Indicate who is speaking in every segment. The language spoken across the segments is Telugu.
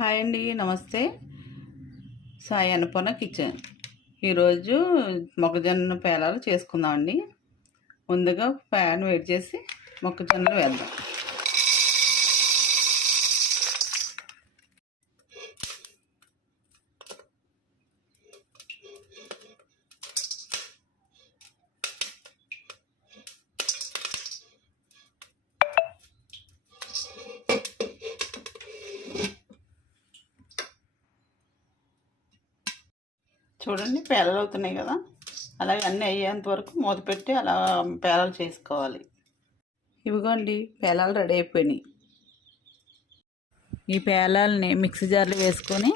Speaker 1: హాయ్ అండి నమస్తే. సాయి అన్నపూర్ణ కిచెన్. ఈరోజు మొక్కజొన్న పేలాలు చేసుకుందామండి. ముందుగా ప్యాన్ వేడి చేసి మొక్కజొన్నలు వేద్దాం. చూడండి పేలలు అవుతున్నాయి కదా. అలాగే అన్నీ అయ్యేంత వరకు మూత పెట్టి అలా పేలాలు చేసుకోవాలి. ఇవిగోండి పేలాలు రెడీ అయిపోయినాయి. ఈ పేలాలని మిక్సీ జార్లు వేసుకొని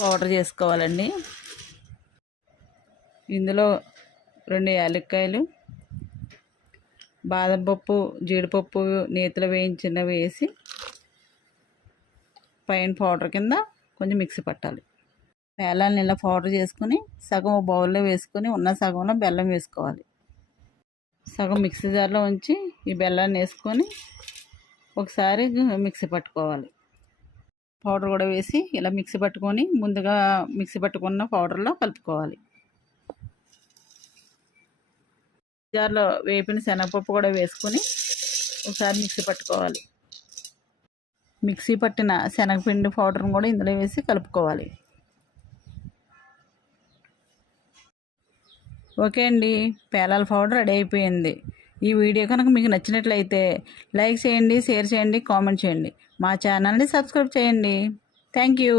Speaker 1: పౌడర్ చేసుకోవాలండి. ఇందులో రెండు యాలక్కాయలు బాదం పప్పు జీడిపప్పు నేతిలో వేయించినవి వేసి పైన పౌడర్ కింద కొంచెం మిక్సీ పట్టాలి. బెల్లాన్ని ఇలా పౌడర్ చేసుకుని సగం బౌల్లో వేసుకొని ఉన్న సగంలో బెల్లం వేసుకోవాలి. సగం మిక్సీ జార్లో ఉంచి ఈ బెల్లాన్ని వేసుకొని ఒకసారి మిక్సీ పట్టుకోవాలి. పౌడర్ కూడా వేసి ఇలా మిక్సీ పట్టుకొని ముందుగా మిక్సీ పట్టుకున్న పౌడర్లో కలుపుకోవాలి. జార్లో వేపిన శనగపప్పు కూడా వేసుకొని ఒకసారి మిక్సీ పట్టుకోవాలి. మిక్సీ పట్టిన శనగపిండి పౌడర్ని కూడా ఇందులో వేసి కలుపుకోవాలి. ఓకే అండి. పేలాల పౌడర్ రెడీ అయిపోయింది. ఈ వీడియో కనుక మీకు నచ్చినట్లయితే లైక్ చేయండి షేర్ చేయండి కామెంట్ చేయండి. మా ఛానల్ని సబ్స్క్రైబ్ చేయండి. Thank you.